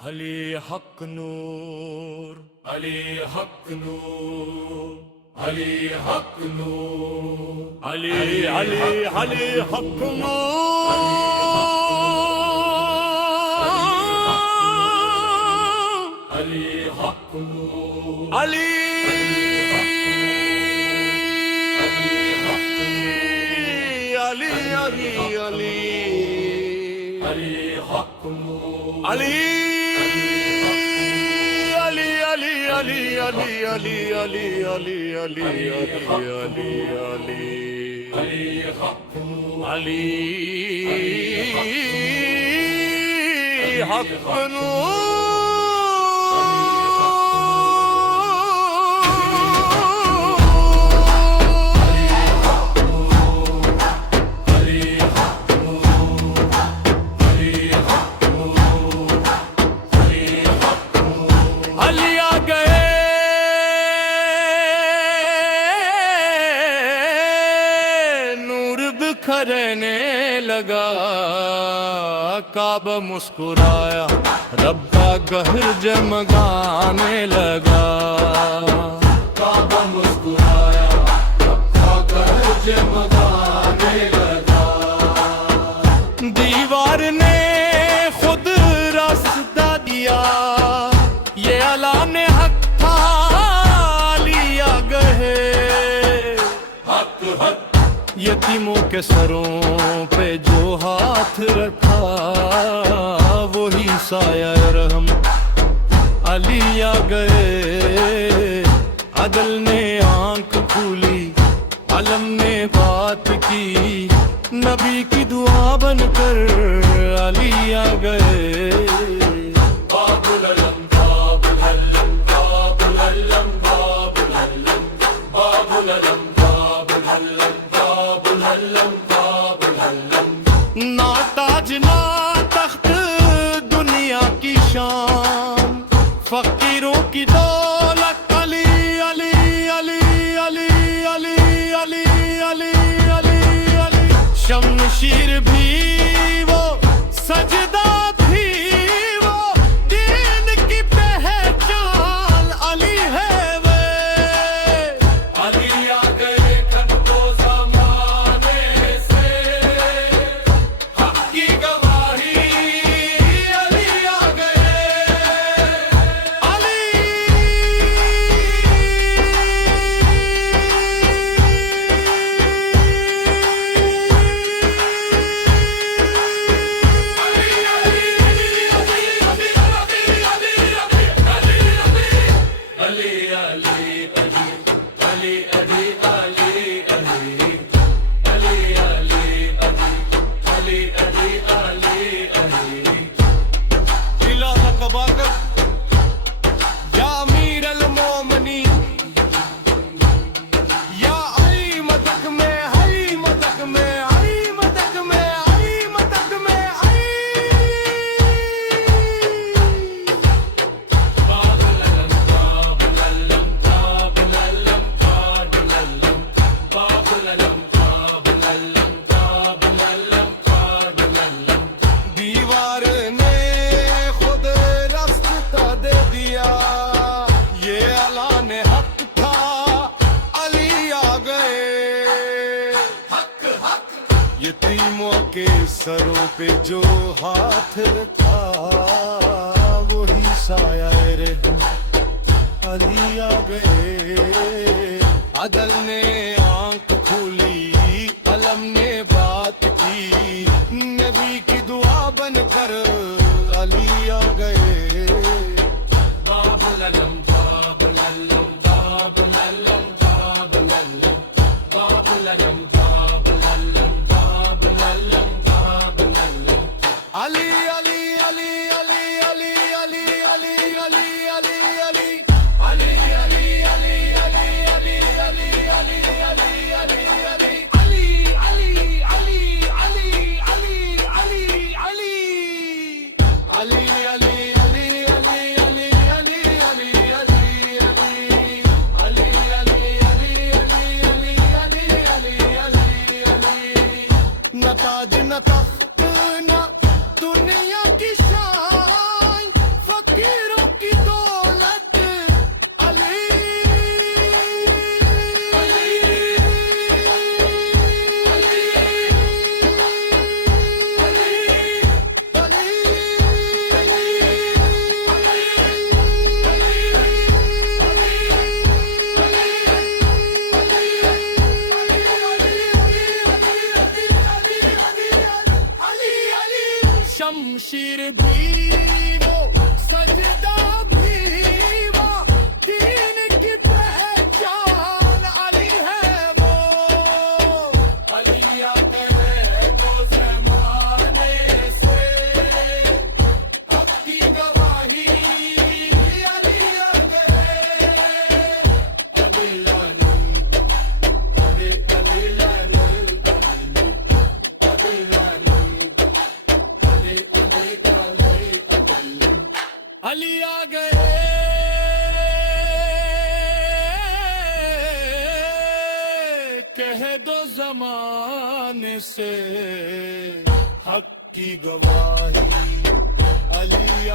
अली हक नूर, अली हक नूर, अली हक नूर, अली अली अली हक नूर, अली हक नूर, अली अली अली अली अली हक नूर, अली अली अली अली अली अली अली अली अली अली हक नूर। बिखरने लगा, काबा मुस्कुराया, रब्बा गहर जमगाने लगा। काबा मुस्कुराया, रब्बा गहर जमगाने लगा। दीवार ने खुद रास्ता दिया, ये अला ने हक था लिया गए। हक हक यतीमों के सरों पे जो हाथ रखा, वही साया रहम अली आ गए। अदल ने आंख खोली, अलम ने बात की, नबी की दुआ बनकर अली आ गए। बाबुल अलम बाबुल अलम बाबुल अलम बाबुल अलम बाबुल अलम बाबुल अलम। ना ताज ना तख्त दुनिया की शान, फकीरों की दौलत अली अली अली अली अली अली अली अली अली। शमशीर भी वो, सजदा भी वो, दीन की पहचान अली है वे। अली आ गए यतीमों के सरों पे जो हाथ रखा, वही साया रहम अली आ गए। अदल ने आंख खोली, अलम ने बात की, नबी की दुआ बनकर अली आ गए। बाबुल अलम बाबुल अलम बाबुल अलम बाबुल अलम बाबुल अलम बाबुल अलम अली अली अली अली अली अली अली अली अली अली अली अली अली अली अली अली अली अली आ गए, कह दो जमाने से हक की गवाही, अली